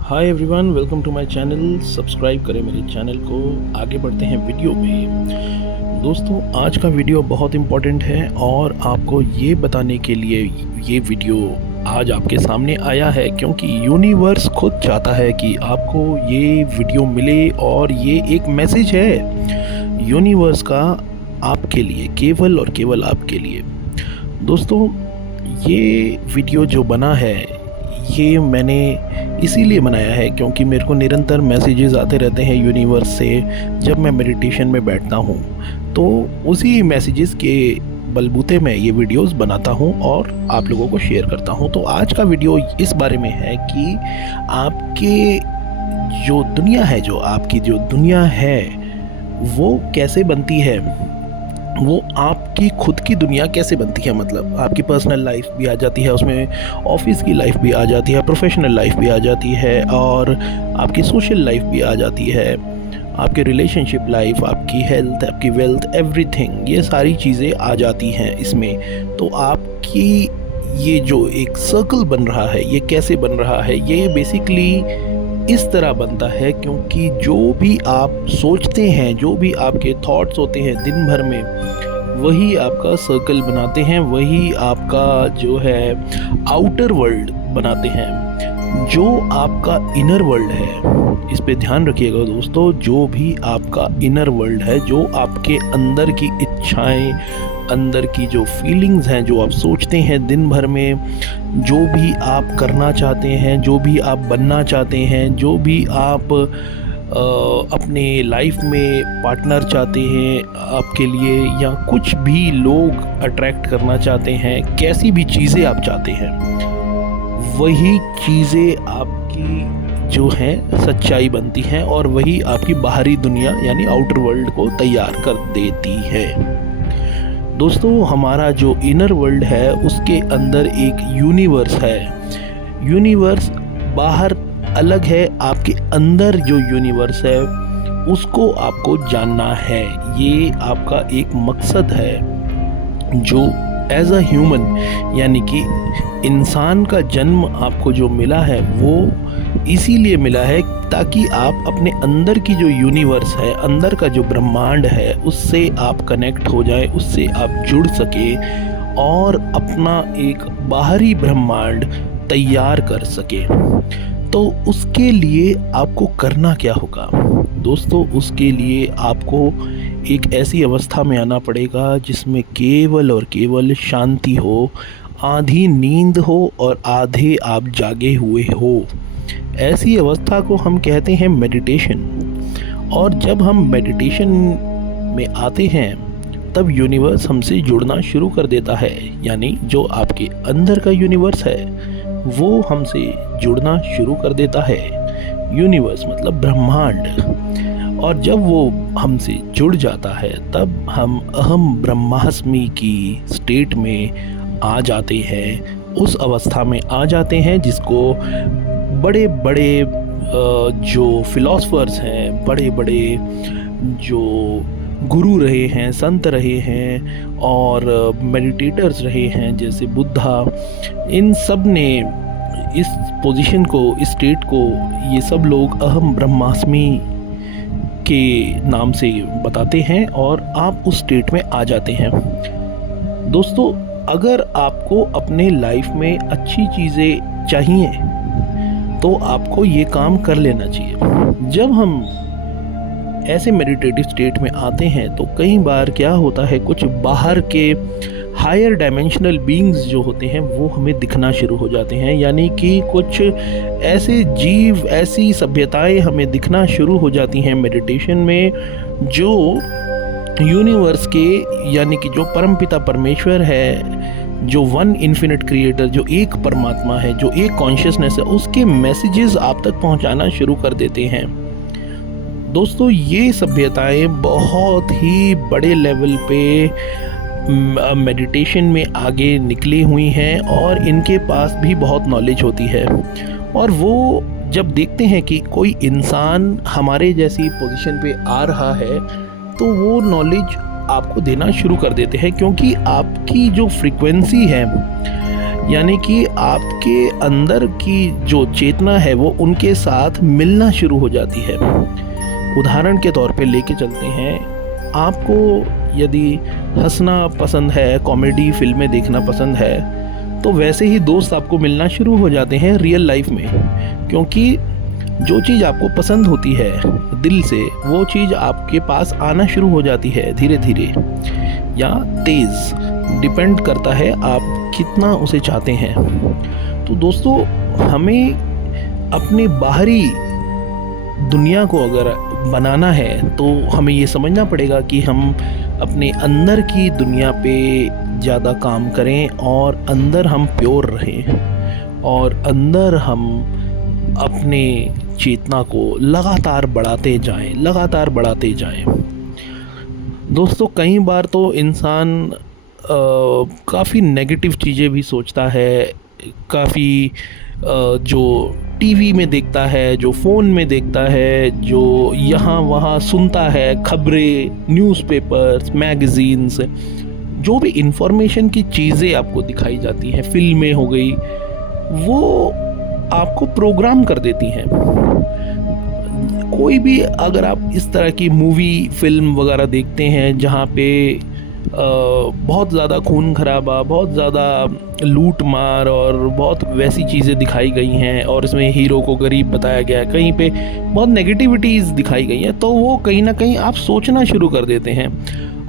Hi everyone, welcome to my channel. Subscribe करें मेरे channel को। आगे बढ़ते हैं वीडियो में। दोस्तों, आज का वीडियो बहुत इम्पोर्टेंट है और आपको ये बताने के लिए ये वीडियो आज आपके सामने आया है क्योंकि यूनिवर्स खुद चाहता है कि आपको ये वीडियो मिले और ये एक मैसेज है यूनिवर्स का आपके लिए, केवल और केवल आपके लिए। दोस्तों, ये वीडियो जो बना है ये मैंने इसीलिए बनाया है क्योंकि मेरे को निरंतर मैसेजेस आते रहते हैं यूनिवर्स से जब मैं मेडिटेशन में बैठता हूँ। तो उसी मैसेजेस के बलबूते में ये वीडियोस बनाता हूँ और आप लोगों को शेयर करता हूँ। तो आज का वीडियो इस बारे में है कि आपके जो दुनिया है, जो आपकी जो दुनिया है वो कैसे बनती है, वो आपकी खुद की दुनिया कैसे बनती है। मतलब आपकी पर्सनल लाइफ भी आ जाती है उसमें, ऑफिस की लाइफ भी आ जाती है, प्रोफेशनल लाइफ भी आ जाती है और आपकी सोशल लाइफ भी आ जाती है, आपके रिलेशनशिप लाइफ, आपकी हेल्थ, आपकी वेल्थ, एवरीथिंग, ये सारी चीज़ें आ जाती हैं इसमें। तो आपकी ये जो एक सर्कल बन रहा है ये कैसे बन रहा है, ये बेसिकली इस तरह बनता है क्योंकि जो भी आप सोचते हैं, जो भी आपके थॉट्स होते हैं दिन भर में, वही आपका सर्कल बनाते हैं, वही आपका जो है आउटर वर्ल्ड बनाते हैं। जो आपका इनर वर्ल्ड है, इस पे ध्यान रखिएगा दोस्तों, जो भी आपका इनर वर्ल्ड है, जो आपके अंदर की इच्छाएं, अंदर की जो फीलिंग्स हैं, जो आप सोचते हैं दिन भर में, जो भी आप करना चाहते हैं, जो भी आप बनना चाहते हैं, जो भी आप अपने लाइफ में पार्टनर चाहते हैं आपके लिए, या कुछ भी लोग अट्रैक्ट करना चाहते हैं, कैसी भी चीज़ें आप चाहते हैं, वही चीज़ें आपकी जो हैं सच्चाई बनती हैं और वही आपकी बाहरी दुनिया यानी आउटर वर्ल्ड को तैयार कर देती है। दोस्तों, हमारा जो इनर वर्ल्ड है उसके अंदर एक यूनिवर्स है। यूनिवर्स बाहर अलग है, आपके अंदर जो यूनिवर्स है उसको आपको जानना है। ये आपका एक मकसद है जो एज अ ह्यूमन यानी कि इंसान का जन्म आपको जो मिला है वो इसीलिए मिला है ताकि आप अपने अंदर की जो यूनिवर्स है, अंदर का जो ब्रह्मांड है, उससे आप कनेक्ट हो जाए, उससे आप जुड़ सके और अपना एक बाहरी ब्रह्मांड तैयार कर सके। तो उसके लिए आपको करना क्या होगा दोस्तों? उसके लिए आपको एक ऐसी अवस्था में आना पड़ेगा जिसमें केवल और केवल शांति हो, आधी नींद हो और आधे आप जागे हुए हो। ऐसी अवस्था को हम कहते हैं मेडिटेशन। और जब हम मेडिटेशन में आते हैं तब यूनिवर्स हमसे जुड़ना शुरू कर देता है, यानी जो आपके अंदर का यूनिवर्स है वो हमसे जुड़ना शुरू कर देता है। यूनिवर्स मतलब ब्रह्मांड। और जब वो हमसे जुड़ जाता है तब हम अहम ब्रह्मास्मि की स्टेट में आ जाते हैं, उस अवस्था में आ जाते हैं जिसको बड़े बड़े जो फिलॉसफर्स हैं, बड़े बड़े जो गुरु रहे हैं, संत रहे हैं और मेडिटेटर्स रहे हैं जैसे बुद्धा, इन सब ने इस पोजीशन को, इस स्टेट को, ये सब लोग अहम ब्रह्मास्मि के नाम से बताते हैं और आप उस स्टेट में आ जाते हैं। दोस्तों, अगर आपको अपने लाइफ में अच्छी चीज़ें चाहिए तो आपको ये काम कर लेना चाहिए। जब हम ऐसे मेडिटेटिव स्टेट में आते हैं तो कई बार क्या होता है, कुछ बाहर के हायर डायमेंशनल बीइंग्स जो होते हैं वो हमें दिखना शुरू हो जाते हैं, यानी कि कुछ ऐसे जीव, ऐसी सभ्यताएं हमें दिखना शुरू हो जाती हैं मेडिटेशन में, जो यूनिवर्स के यानी कि जो परमपिता परमेश्वर है, जो वन इन्फिनिट क्रिएटर, जो एक परमात्मा है, जो एक कॉन्शियसनेस है, उसके मैसेजेस आप तक पहुंचाना शुरू कर देते हैं। दोस्तों, ये सभ्यताएं बहुत ही बड़े लेवल पे मेडिटेशन में आगे निकली हुई हैं और इनके पास भी बहुत नॉलेज होती है। और वो जब देखते हैं कि कोई इंसान हमारे जैसी पोजीशन पे आ रहा है तो वो नॉलेज आपको देना शुरू कर देते हैं, क्योंकि आपकी जो फ्रीक्वेंसी है यानी कि आपके अंदर की जो चेतना है वो उनके साथ मिलना शुरू हो जाती है। उदाहरण के तौर पे लेके चलते हैं, आपको यदि हंसना पसंद है, कॉमेडी फिल्में देखना पसंद है, तो वैसे ही दोस्त आपको मिलना शुरू हो जाते हैं रियल लाइफ में, क्योंकि जो चीज़ आपको पसंद होती है दिल से, वो चीज़ आपके पास आना शुरू हो जाती है धीरे धीरे या तेज़, डिपेंड करता है आप कितना उसे चाहते हैं। तो दोस्तों, हमें अपनी बाहरी दुनिया को अगर बनाना है तो हमें ये समझना पड़ेगा कि हम अपने अंदर की दुनिया पे ज़्यादा काम करें और अंदर हम प्योर रहें और अंदर हम अपने चेतना को लगातार बढ़ाते जाएं। दोस्तों, कई बार तो इंसान काफ़ी नेगेटिव चीज़ें भी सोचता है, काफ़ी जो टीवी में देखता है, जो फ़ोन में देखता है, जो यहाँ वहाँ सुनता है, खबरें, न्यूज़पेपर्स, मैगज़ीन्स, जो भी इंफॉर्मेशन की चीज़ें आपको दिखाई जाती हैं, फिल्में हो गई, वो आपको प्रोग्राम कर देती हैं। कोई भी अगर आप इस तरह की मूवी, फिल्म वगैरह देखते हैं जहाँ पे बहुत ज़्यादा खून खराबा, बहुत ज़्यादा लूट मार और बहुत वैसी चीज़ें दिखाई गई हैं और इसमें हीरो को गरीब बताया गया है, कहीं पे बहुत नेगेटिविटीज़ दिखाई गई हैं, तो वो कहीं ना कहीं आप सोचना शुरू कर देते हैं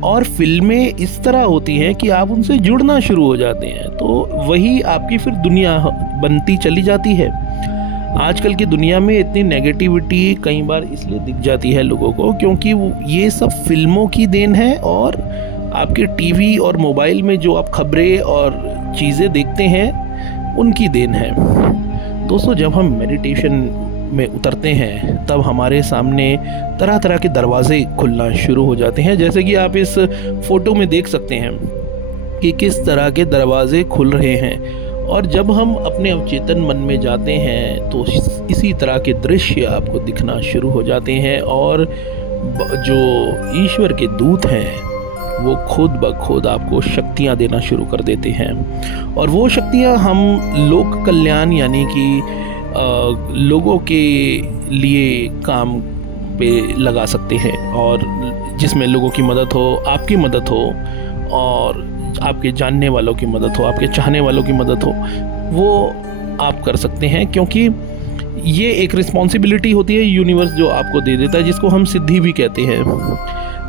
और फिल्में इस तरह होती हैं कि आप उनसे जुड़ना शुरू हो जाते हैं, तो वही आपकी फिर दुनिया बनती चली जाती है। आजकल की दुनिया में इतनी नेगेटिविटी कई बार इसलिए दिख जाती है लोगों को क्योंकि ये सब फिल्मों की देन है और आपके टीवी और मोबाइल में जो आप खबरें और चीज़ें देखते हैं उनकी देन है। दोस्तों, जब हम मेडिटेशन में उतरते हैं तब हमारे सामने तरह तरह के दरवाजे खुलना शुरू हो जाते हैं, जैसे कि आप इस फ़ोटो में देख सकते हैं कि किस तरह के दरवाजे खुल रहे हैं। और जब हम अपने अवचेतन मन में जाते हैं तो इसी तरह के दृश्य आपको दिखना शुरू हो जाते हैं और जो ईश्वर के दूत हैं वो खुद ब खुद आपको शक्तियाँ देना शुरू कर देते हैं और वो शक्तियाँ हम लोक कल्याण यानी कि लोगों के लिए काम पे लगा सकते हैं और जिसमें लोगों की मदद हो, आपकी मदद हो और आपके जानने वालों की मदद हो, आपके चाहने वालों की मदद हो, वो आप कर सकते हैं, क्योंकि ये एक रिस्पॉन्सिबिलिटी होती है यूनिवर्स जो आपको दे देता है, जिसको हम सिद्धि भी कहते हैं,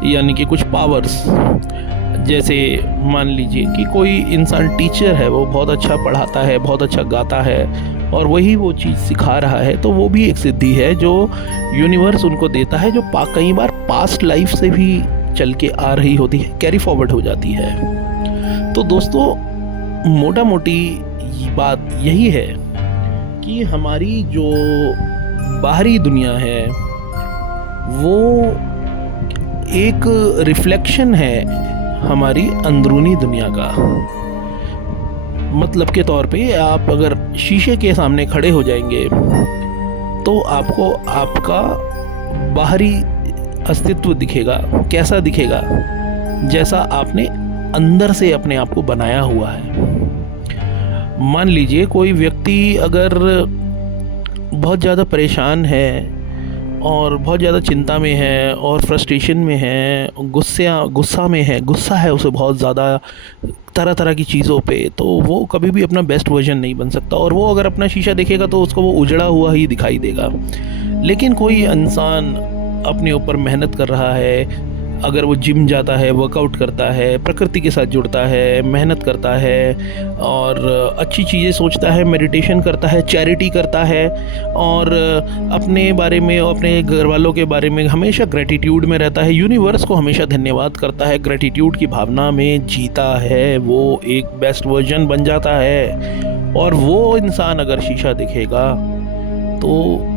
यानी कि कुछ पावर्स। जैसे मान लीजिए कि कोई इंसान टीचर है, वो बहुत अच्छा पढ़ाता है, बहुत अच्छा गाता है और वही वो चीज़ सिखा रहा है, तो वो भी एक सिद्धि है जो यूनिवर्स उनको देता है, जो कई बार पास्ट लाइफ से भी चल के आ रही होती है, कैरी फॉरवर्ड हो जाती है। तो दोस्तों, मोटा मोटी बात यही है कि हमारी जो बाहरी दुनिया है वो एक रिफ्लेक्शन है हमारी अंदरूनी दुनिया का। मतलब के तौर पे आप अगर शीशे के सामने खड़े हो जाएंगे तो आपको आपका बाहरी अस्तित्व दिखेगा। कैसा दिखेगा? जैसा आपने अंदर से अपने आप को बनाया हुआ है। मान लीजिए कोई व्यक्ति अगर बहुत ज़्यादा परेशान है और बहुत ज़्यादा चिंता में है और फ्रस्ट्रेशन में है, गुस्सा में है, गुस्सा है उसे बहुत ज़्यादा तरह तरह की चीज़ों पे, तो वो कभी भी अपना बेस्ट वर्जन नहीं बन सकता और वो अगर अपना शीशा देखेगा तो उसको वो उजड़ा हुआ ही दिखाई देगा। लेकिन कोई इंसान अपने ऊपर मेहनत कर रहा है, अगर वो जिम जाता है, वर्कआउट करता है, प्रकृति के साथ जुड़ता है, मेहनत करता है और अच्छी चीज़ें सोचता है, मेडिटेशन करता है, चैरिटी करता है और अपने बारे में और अपने घर वालों के बारे में हमेशा ग्रेटिट्यूड में रहता है, यूनिवर्स को हमेशा धन्यवाद करता है, ग्रेटिट्यूड की भावना में जीता है, वो एक बेस्ट वर्जन बन जाता है। और वो इंसान अगर शीशा दिखेगा तो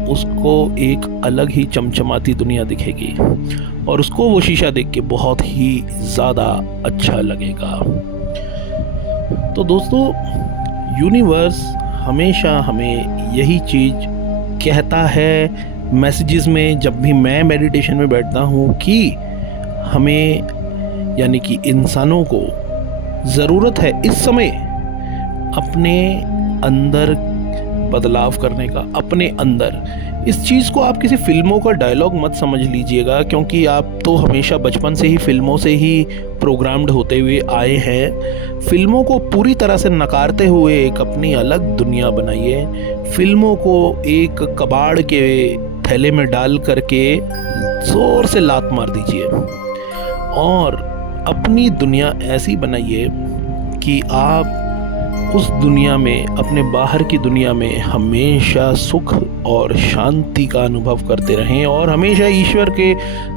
उसको एक अलग ही चमचमाती दुनिया दिखेगी और उसको वो शीशा देख के बहुत ही ज़्यादा अच्छा लगेगा। तो दोस्तों, यूनिवर्स हमेशा हमें यही चीज़ कहता है मैसेजेस में, जब भी मैं मेडिटेशन में बैठता हूँ, कि हमें यानी कि इंसानों को ज़रूरत है इस समय अपने अंदर बदलाव करने का, अपने अंदर। इस चीज़ को आप किसी फ़िल्मों का डायलॉग मत समझ लीजिएगा, क्योंकि आप तो हमेशा बचपन से ही फ़िल्मों से ही प्रोग्राम्ड होते हुए आए हैं। फ़िल्मों को पूरी तरह से नकारते हुए एक अपनी अलग दुनिया बनाइए। फ़िल्मों को एक कबाड़ के थैले में डाल करके ज़ोर से लात मार दीजिए और अपनी दुनिया ऐसी बनाइए कि आप उस दुनिया में, अपने बाहर की दुनिया में हमेशा सुख और शांति का अनुभव करते रहें और हमेशा ईश्वर के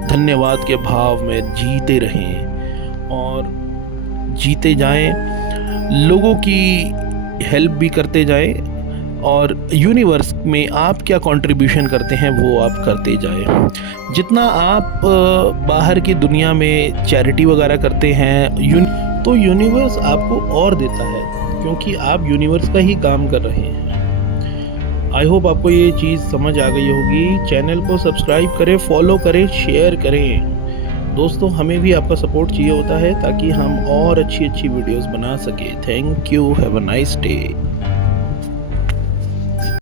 धन्यवाद के भाव में जीते रहें और जीते जाएं, लोगों की हेल्प भी करते जाएं और यूनिवर्स में आप क्या कंट्रीब्यूशन करते हैं वो आप करते जाएं। जितना आप बाहर की दुनिया में चैरिटी वगैरह करते हैं तो यूनिवर्स आपको और देता है, क्योंकि आप यूनिवर्स का ही काम कर रहे हैं। आई होप आपको ये चीज़ समझ आ गई होगी। चैनल को सब्सक्राइब करें, फॉलो करें, शेयर करें। दोस्तों, हमें भी आपका सपोर्ट चाहिए होता है ताकि हम और अच्छी वीडियोस बना सकें। Thank you, have a nice day.